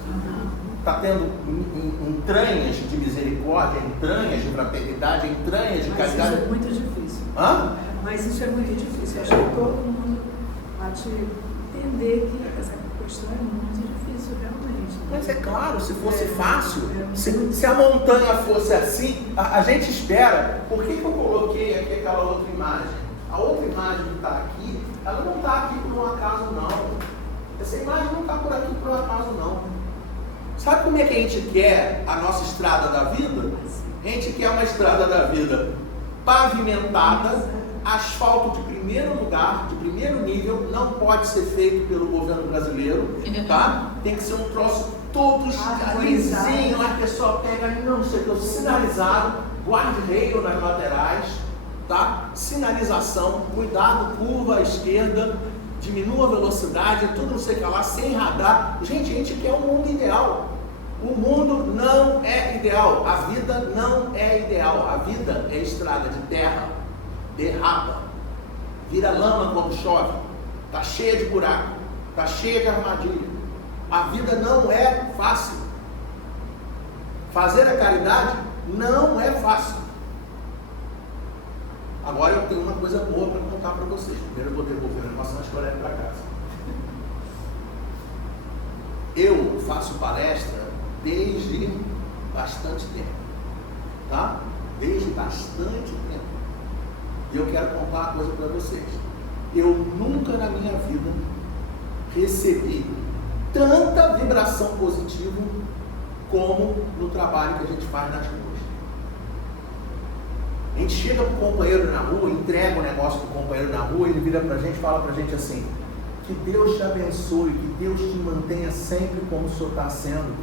Está tendo entranhas de misericórdia, entranhas de fraternidade, entranhas de caridade? Mas isso é muito difícil. Mas isso é muito difícil. Acho que todo mundo pode entender que essa questão é muito difícil, realmente. Mas é claro, se fosse fácil, se a montanha fosse assim, a gente espera. Por que eu coloquei aqui aquela outra imagem? A outra imagem que está aqui, ela não está aqui por um acaso, não. Essa imagem não está por aqui por um acaso, não. Sabe como é que a gente quer a nossa estrada da vida? A gente quer uma estrada da vida pavimentada, asfalto de primeiro lugar, de primeiro nível, não pode ser feito pelo governo brasileiro, tá? Tem que ser um troço todos lisinhos, a pessoa pega, não sei o que, sinalizado, guarda-reio nas laterais, tá? Sinalização, cuidado, curva à esquerda, diminua a velocidade, tudo não sei o que lá, sem radar. Gente, a gente quer um mundo ideal. O mundo não é ideal, a vida não é ideal, a vida é estrada de terra, derrapa, vira lama quando chove, está cheia de buraco, está cheia de armadilha. A vida não é fácil. Fazer a caridade não é fácil. Agora eu tenho uma coisa boa para contar para vocês. Primeiro eu vou devolver a nossa história para casa. Eu faço palestra desde bastante tempo, tá? Desde bastante tempo. E eu quero contar uma coisa para vocês. Eu nunca na minha vida recebi tanta vibração positiva como no trabalho que a gente faz nas ruas. A gente chega para o companheiro na rua, entrega o negócio para o companheiro na rua, ele vira para a gente e fala para a gente assim: que Deus te abençoe, que Deus te mantenha sempre como o Senhor está sendo,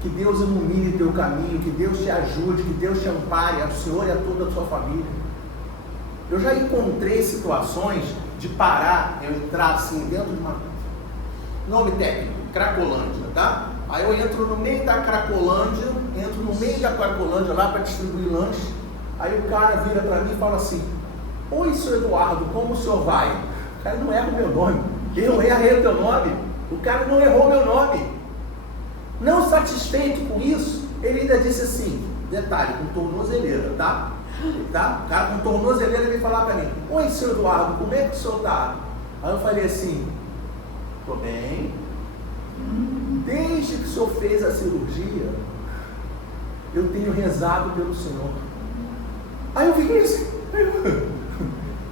que Deus ilumine teu caminho, que Deus te ajude, que Deus te ampare, a Senhor e a toda a sua família. Eu já encontrei situações de parar, eu entrar assim dentro de uma... Nome técnico, Cracolândia, tá? Aí eu entro no meio da Cracolândia, lá para distribuir lanche. Aí o cara vira para mim e fala assim: oi, senhor Eduardo, como o senhor vai? O cara não erra o meu nome. Eu errei o teu nome. O cara não errou meu nome. Não satisfeito com isso, ele ainda disse assim, detalhe, com tornozeleira, tá? O cara com tornozeleira veio falar para mim: oi, senhor Eduardo, como é que o senhor tá? Aí eu falei assim: tô bem. Desde que o senhor fez a cirurgia, eu tenho rezado pelo senhor. Aí eu fiquei assim.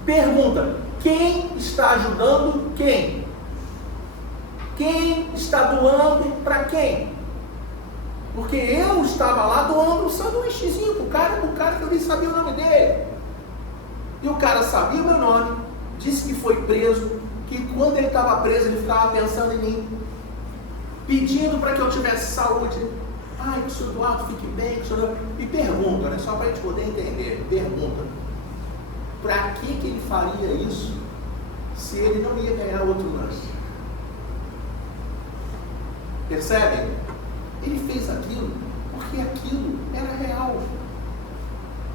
Pergunta: quem está ajudando quem? Quem está doando para quem? Porque eu estava lá doando um sanduíchezinho pro cara que eu nem sabia o nome dele. E o cara sabia o meu nome, disse que foi preso, que quando ele estava preso ele ficava pensando em mim, pedindo para que eu tivesse saúde. Ai, que o senhor Eduardo fique bem, que o senhor... Me pergunta, né? Só para a gente poder entender, pergunta: para que ele faria isso se ele não ia ganhar outro lanche? Percebem? Ele fez aquilo porque aquilo era real.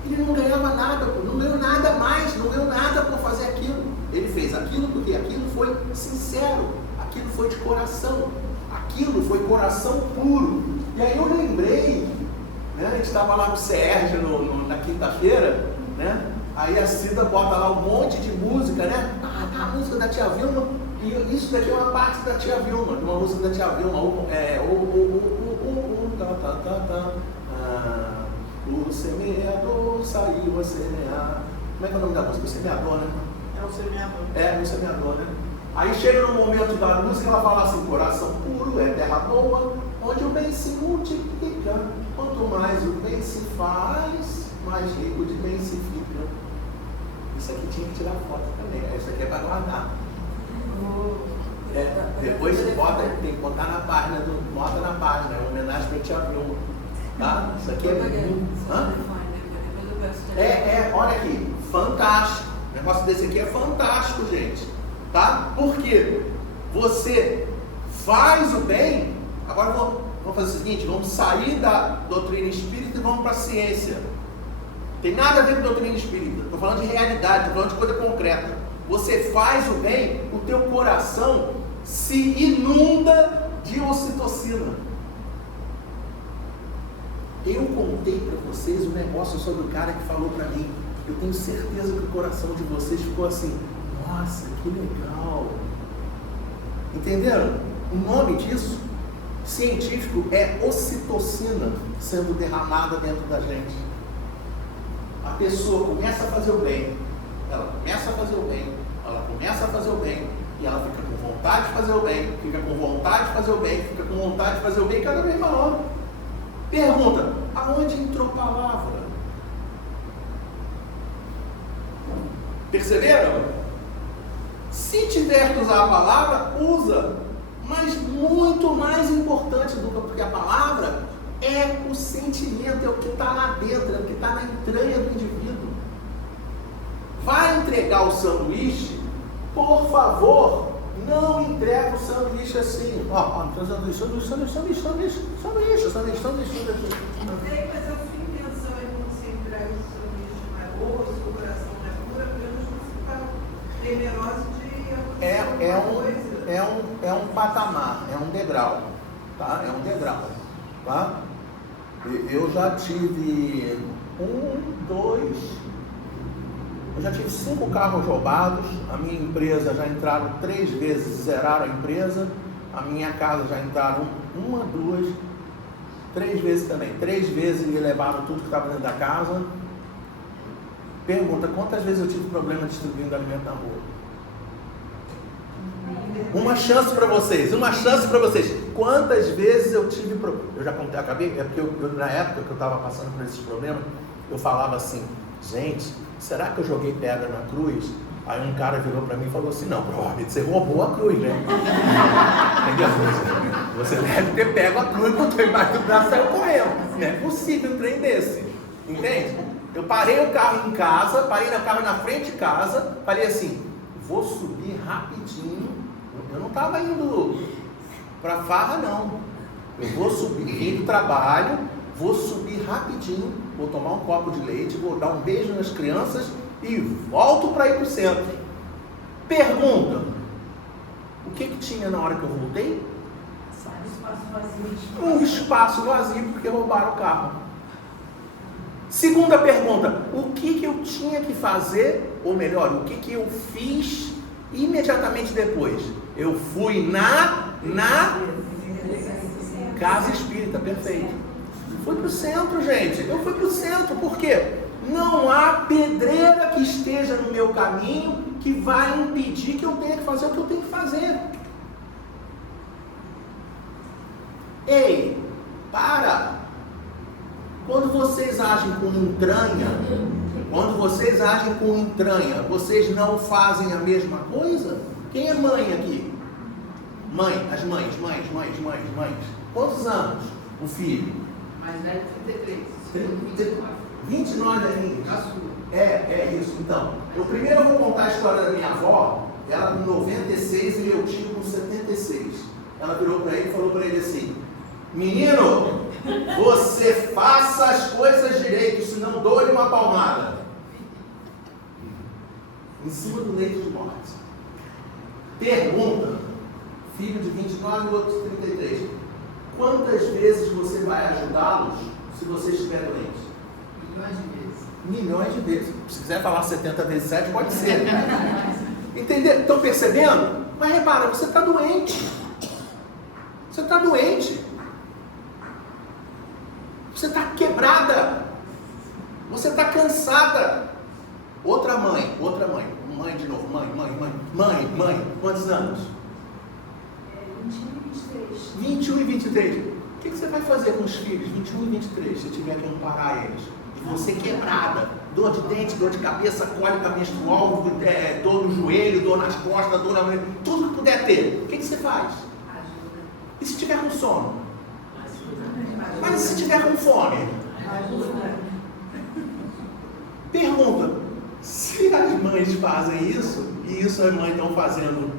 Ele não ganhava nada, não ganhou nada mais, não ganhou nada por fazer aquilo. Ele fez aquilo porque aquilo foi sincero, aquilo foi de coração, aquilo foi coração puro. E aí eu lembrei, né, a gente estava lá no Sérgio na quinta-feira, né? Aí a Cida bota lá um monte de música, né? A música da Tia Vilma, e isso daqui é uma parte da Tia Vilma, de uma música da Tia Vilma, o semeador saiu a semear. Como é que é o nome da música? O semeador, né? É o semeador. É, o semeador, né? Aí chega no momento da música, ela fala assim: coração puro é terra boa, onde o bem se multiplica. Quanto mais o bem se faz, mais rico de bem se fica. Isso aqui tinha que tirar foto também, né? Isso aqui é para guardar. Depois você bota, tem que botar na página, bota na página, é uma homenagem para o Tia Vilma. Tá? Isso aqui olha aqui, fantástico. O negócio desse aqui é fantástico, gente. Tá? Por quê? Você faz o bem. Agora vamos fazer o seguinte: vamos sair da doutrina espírita e vamos para a ciência. Tem nada a ver com doutrina espírita. Estou falando de realidade, estou falando de coisa concreta. Você faz o bem, o teu coração se inunda de ocitocina. Eu contei para vocês um negócio sobre o cara que falou para mim. Eu tenho certeza que o coração de vocês ficou assim: nossa, que legal. Entenderam? O nome disso, científico, é ocitocina sendo derramada dentro da gente. A pessoa começa a fazer o bem, ela começa a fazer o bem, ela começa a fazer o bem, e ela fica com vontade de fazer o bem, fica com vontade de fazer o bem, fica com vontade de fazer o bem cada vez maior. Pergunta: aonde entrou palavra? Perceberam? Se tiver que usar a palavra, usa. Mas muito mais importante do que a palavra é o sentimento, é o que está lá dentro, é o que está na entranha do indivíduo. Vai entregar o sanduíche, por favor, não entregue o sanduíche assim. Ó, sanduíche. Sei, mas eu fui pensando em você entregar o sanduíche no arroz, o coração na cura, menos você está temeroso de é um patamar, é um degrau, tá? É um degrau, tá? Eu já tive 5 carros roubados, a minha empresa já entraram 3 vezes, zeraram a empresa, a minha casa já entraram 1, 2, 3 vezes também, 3 vezes me levaram tudo que estava dentro da casa. Pergunta, quantas vezes eu tive problema distribuindo alimento na rua? Uma chance para vocês. Quantas vezes eu tive problema? Eu já contei, acabei, é porque na época que eu estava passando por esses problemas, eu falava assim, gente, será que eu joguei pedra na cruz? Aí um cara virou para mim e falou assim, não, provavelmente você roubou a cruz, né? Entendeu? Você deve ter pego a cruz, botou embaixo do braço e saiu correndo. Não é possível um trem desse. Entende? Eu parei o carro em casa, parei o carro na frente de casa, falei assim, vou subir rapidinho. Eu não estava indo para farra, não. Eu vou subir, vim do trabalho, vou subir rapidinho, vou tomar um copo de leite, vou dar um beijo nas crianças e volto para ir para o centro. Pergunta, o que tinha na hora que eu voltei? Um espaço vazio porque roubaram o carro. Segunda pergunta, o que eu tinha que fazer, ou melhor, o que eu fiz imediatamente depois? Eu fui na casa espírita, perfeito. Fui para o centro, gente. Eu fui para o centro, por quê? Não há pedreira que esteja no meu caminho que vai impedir que eu tenha que fazer o que eu tenho que fazer. Ei, para! Quando vocês agem com entranha, vocês não fazem a mesma coisa? Quem é mãe aqui? Mãe, as mães. Quantos anos o filho? Mais velho, 33. 29 aninhos. É isso. Então, primeiro eu vou contar a história da minha avó. Ela com 96 e meu tio com 76. Ela virou para ele e falou para ele assim, menino, você faça as coisas direito, senão dou-lhe uma palmada. Em cima do leito de morte. Pergunta, filho de 29 e outro de 33, quantas vezes você vai ajudá-los se você estiver doente? Milhões de vezes. Se quiser falar 70 vezes 7, pode ser. Entendeu? Estão percebendo? Mas repara, você está doente. Você está doente. Você está quebrada. Você está cansada. Outra mãe. Mãe de novo. Mãe. Quantos anos? 21 e 23. O que você vai fazer com os filhos 21 e 23 se tiver que amparar eles? Você quebrada, dor de dente, dor de cabeça, cólica menstrual, dor no joelho, dor nas costas, dor na orelha, tudo que puder ter. O que você faz? E se tiver com sono? Mas e se tiver com fome? Pergunta, se as mães fazem isso, e isso as mães estão fazendo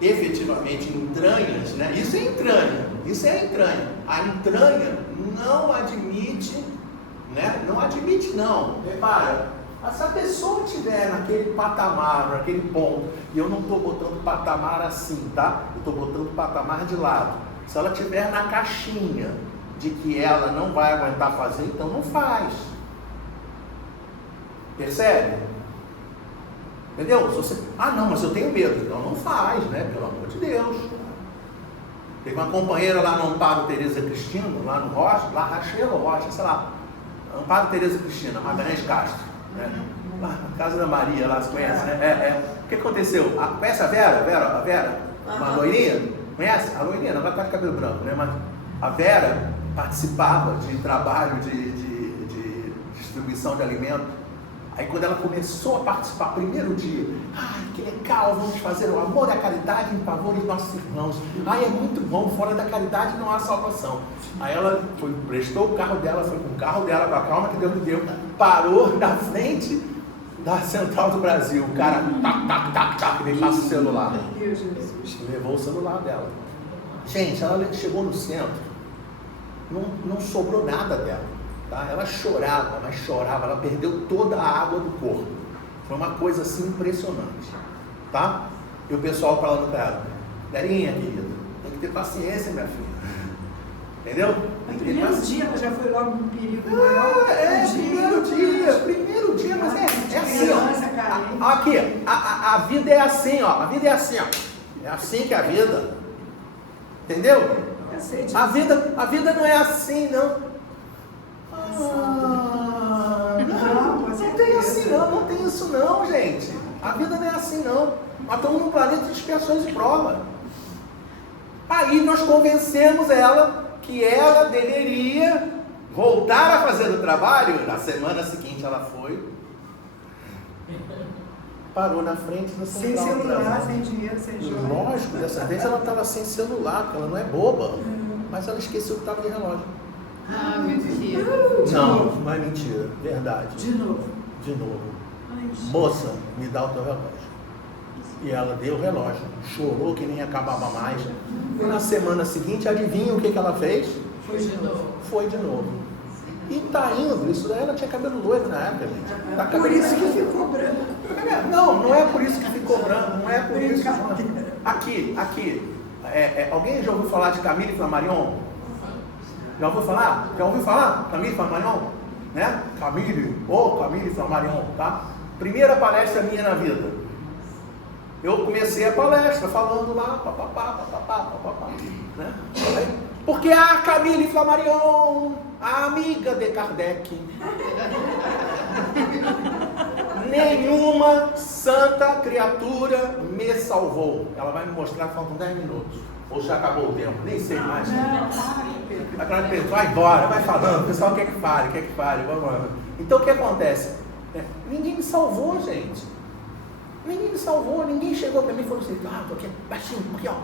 efetivamente entranhas, né? Isso é entranha. A entranha não admite, né? Não admite não. Repara, se a pessoa estiver naquele patamar, naquele ponto, e eu não estou botando patamar assim, tá? Eu estou botando patamar de lado. Se ela estiver na caixinha de que ela não vai aguentar fazer, então não faz. Percebe? Entendeu? Se você, não, mas eu tenho medo. Então não faz, né? Pelo amor de Deus. Teve uma companheira lá no Amparo Tereza Cristina, lá no Rocha, lá Rachelo Rocha, sei lá. Amparo Tereza Cristina, Magalhães Castro. Né? Lá, Casa da Maria, lá, você conhece, né? O que aconteceu? Conhece a Vera? A Vera? Uma loirinha? Conhece? A loirinha, não vai estar de cabelo branco, né? Mas a Vera participava de trabalho de distribuição de alimento. Aí quando ela começou a participar, primeiro dia, ai, que legal, vamos fazer o amor e a caridade em favor dos nossos irmãos. Ai, é muito bom, fora da caridade não há salvação. Aí ela prestou o carro dela, foi com o carro dela, com a calma que Deus me deu, parou na frente da Central do Brasil. O cara, tac, nem passa o celular. Levou o celular dela. Gente, ela chegou no centro, não sobrou nada dela. Tá? Ela chorava, mas chorava, ela perdeu toda a água do corpo. Foi uma coisa assim impressionante. Tá? E o pessoal falando para ela, Galinha, querida, tem que ter paciência, minha filha. Entendeu? No primeiro dia ela já foi logo num perigo maior. Primeiro dia, mas é assim, ó. Aqui, a vida é assim, ó. A vida é assim, ó. É assim que é a vida. Entendeu? A vida não é assim, não. Não tem assim não tem isso não, gente. A vida não é assim não. Nós estamos num planeta de expiações e prova. Aí nós convencemos ela que ela deveria voltar a fazer o trabalho. Na semana seguinte ela foi, parou na frente do central. Sem celular, sem dinheiro, sem jogo. Lógico, dessa vez ela estava sem celular, porque ela não é boba. Mas ela esqueceu que estava de relógio. Ah, mentira. Não é mentira, verdade. De novo. Ai, Moça, me dá o teu relógio. E ela deu o relógio, chorou que nem acabava mais. E na semana seguinte, adivinha o que ela fez? Foi de novo. E tá indo, isso daí ela tinha cabelo loiro na época, gente. Tá por isso que ficou branco. Não é por isso que ficou branco, não é por isso. Aqui. Alguém já ouviu falar de Camille Flammarion? Já ouviu falar? Camille Flammarion? Né? Camille Flammarion, tá? Primeira palestra minha na vida. Eu comecei a palestra falando lá, né? Porque a Camille Flammarion, a amiga de Kardec, nenhuma santa criatura me salvou. Ela vai me mostrar que faltam 10 minutos. Ou já acabou o tempo, nem sei mais. Vai embora, vai falando, o pessoal quer que fale, vamos lá. Então o que acontece? Ninguém me salvou, gente. Ninguém chegou para mim e falou assim, tô aqui, baixinho, aqui, ó.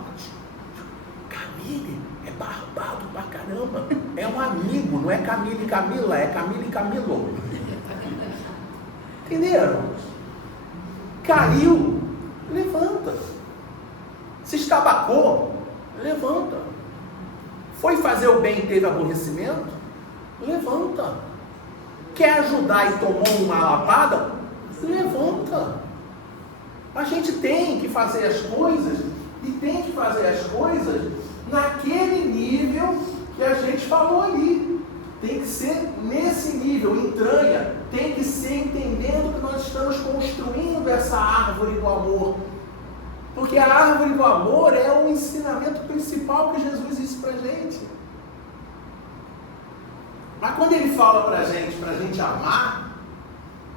Camille é barbado pra caramba. É um amigo, não é Camille e Camila, é Camille e Camilo. Entenderam? Caiu, levanta. Se estabacou, levanta. Foi fazer o bem e teve aborrecimento? Levanta. Quer ajudar e tomou uma lapada? Levanta. A gente tem que fazer as coisas e tem que fazer as coisas naquele nível que a gente falou ali. Tem que ser nesse nível, entranha. Tem que ser entendendo que nós estamos construindo essa árvore do amor. Porque a árvore do amor é o ensinamento principal que Jesus disse pra gente. Mas quando ele fala pra gente amar,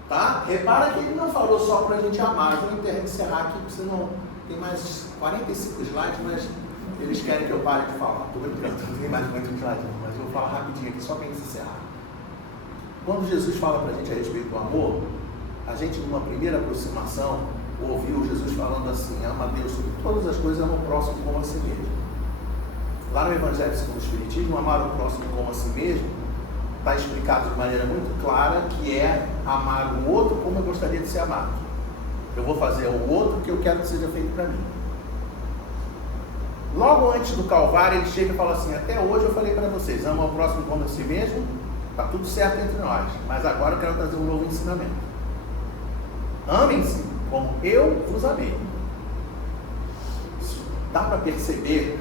tá? Repara que ele não falou só pra gente amar. Eu vou encerrar aqui, porque senão tem mais 45 slides, mas eles querem que eu pare de falar. Tô brincando, não tem mais muito slide, mas eu vou falar rapidinho aqui, só pra gente encerrar. Quando Jesus fala pra gente a respeito do amor, a gente, numa primeira aproximação, ouviu Jesus falando assim, ama a Deus sobre todas as coisas, ama o próximo como a si mesmo. Lá no Evangelho segundo o Espiritismo, amar o próximo como a si mesmo, está explicado de maneira muito clara que é amar o outro como eu gostaria de ser amado. Eu vou fazer ao outro o que eu quero que seja feito para mim. Logo antes do Calvário, ele chega e fala assim, até hoje eu falei para vocês, ama o próximo como a si mesmo, está tudo certo entre nós, mas agora eu quero trazer um novo ensinamento. Amem-se como eu vos amei. Dá para perceber?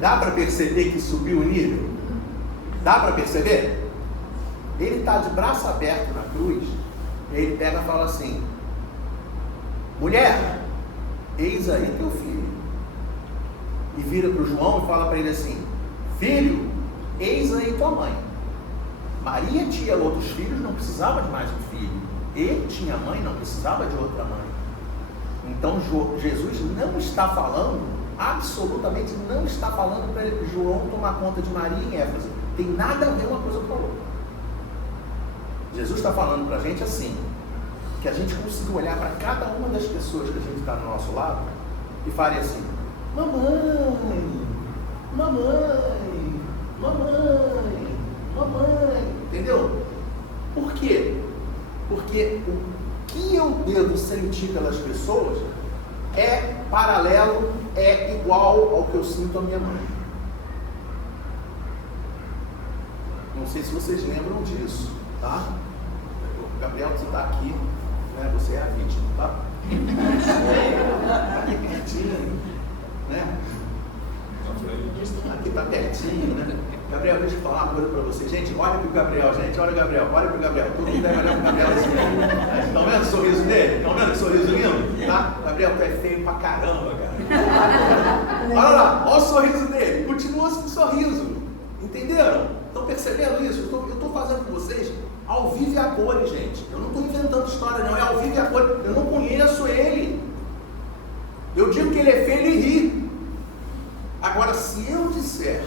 Dá para perceber que subiu o nível? Dá para perceber? Ele está de braço aberto na cruz, ele pega e fala assim, mulher, eis aí teu filho. E vira para o João e fala para ele assim, filho, eis aí tua mãe. Maria tinha outros filhos, não precisava de mais um filho. Ele tinha mãe, não precisava de outra mãe. Então Jesus não está falando, absolutamente não está falando para João tomar conta de Maria em Éfeso. Tem nada a ver uma coisa com a outra. Jesus está falando para a gente assim, que a gente consiga olhar para cada uma das pessoas que a gente está do nosso lado e fale assim: mamãe, mamãe, mamãe, mamãe. Entendeu? Por quê? Porque o que eu devo sentir pelas pessoas é paralelo, é igual ao que eu sinto a minha mãe. Não sei se vocês lembram disso, tá? O Gabriel, você está aqui, né? Você é a vítima, tá? Aqui pertinho, né? Aqui tá pertinho, né? Gabriel, deixa eu falar uma coisa para você. Gente, olha pro Gabriel, gente, olha o Gabriel, olha pro Gabriel. Todo mundo deve olhar pro Gabriel assim. Estão vendo o sorriso dele? Estão vendo o sorriso lindo? Tá? Gabriel, tu é feio pra caramba, cara. Olha lá, olha o sorriso dele. Continua com sorriso. Entenderam? Estão percebendo isso? Eu estou fazendo com vocês ao vivo e a cores, gente. Eu não estou inventando história, não. É ao vivo e a cores. Eu não conheço ele. Eu digo que ele é feio e ri. Agora, se eu disser,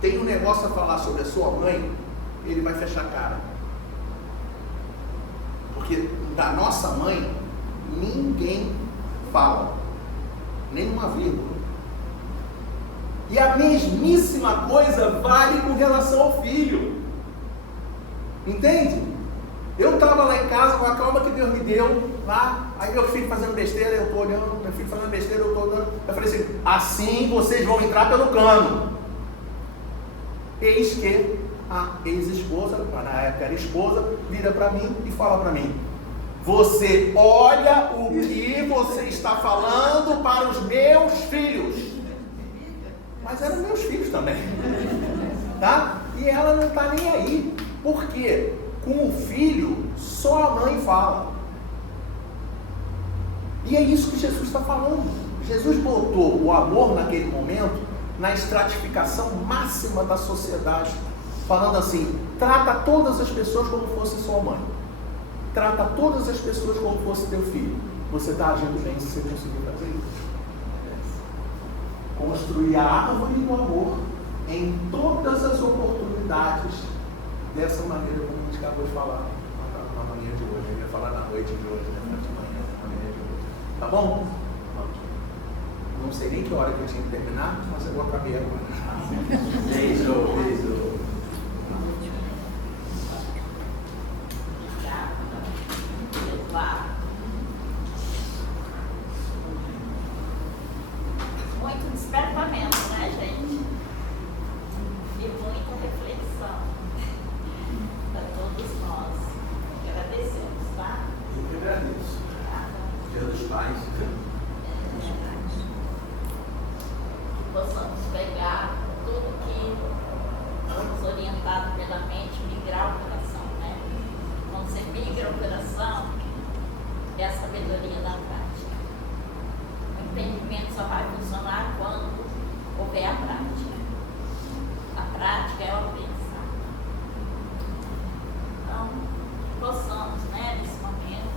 tem um negócio a falar sobre a sua mãe, ele vai fechar a cara. Porque da nossa mãe, ninguém fala. Nem uma vírgula. E a mesmíssima coisa vale com relação ao filho. Entende? Eu estava lá em casa com a calma que Deus me deu, lá, aí meu filho fazendo besteira, eu estou olhando, meu filho fazendo besteira, eu estou olhando. Eu falei assim vocês vão entrar pelo cano. Eis que a ex-esposa, na época era esposa, vira para mim e fala para mim: você olha o que você está falando para os meus filhos. Mas eram meus filhos também, tá? E ela não está nem aí. Por quê? Com o filho, só a mãe fala. E é isso que Jesus está falando. Jesus botou o amor naquele momento na estratificação máxima da sociedade, falando assim: trata todas as pessoas como fosse sua mãe, trata todas as pessoas como fosse teu filho. Você está agindo bem se você conseguir fazer isso. Construir a árvore do amor em todas as oportunidades, dessa maneira como a gente acabou de falar na manhã de hoje. Eu ia falar na noite de hoje, né? De manhã, na manhã de hoje. Tá bom? Não sei nem que hora que eu tinha que terminar, mas eu acabei agora. Beijo. Muito despertamento, né, gente? E muita reflexão para todos nós. Agradecemos, tá? Eu que agradeço. Dia dos Pais. Que possamos pegar tudo que nos orientado pela mente, migrar o coração, né? Quando você migra o coração, é a sabedoria da prática. O entendimento só vai funcionar quando houver a prática. A prática é o pensar. Então, possamos, né, nesse momento,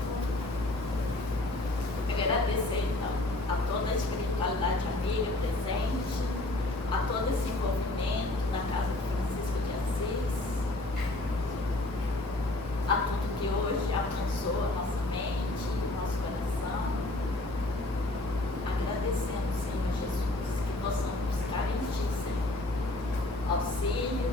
agradecer então, a toda a espiritualidade amiga presente, a todo esse envolvimento na casa de Francisco de Assis, a tudo que hoje alcançou a nossa mente, o nosso coração. Agradecemos, Senhor Jesus, que possamos buscar em Ti, Senhor, auxílio,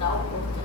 dá oportunidade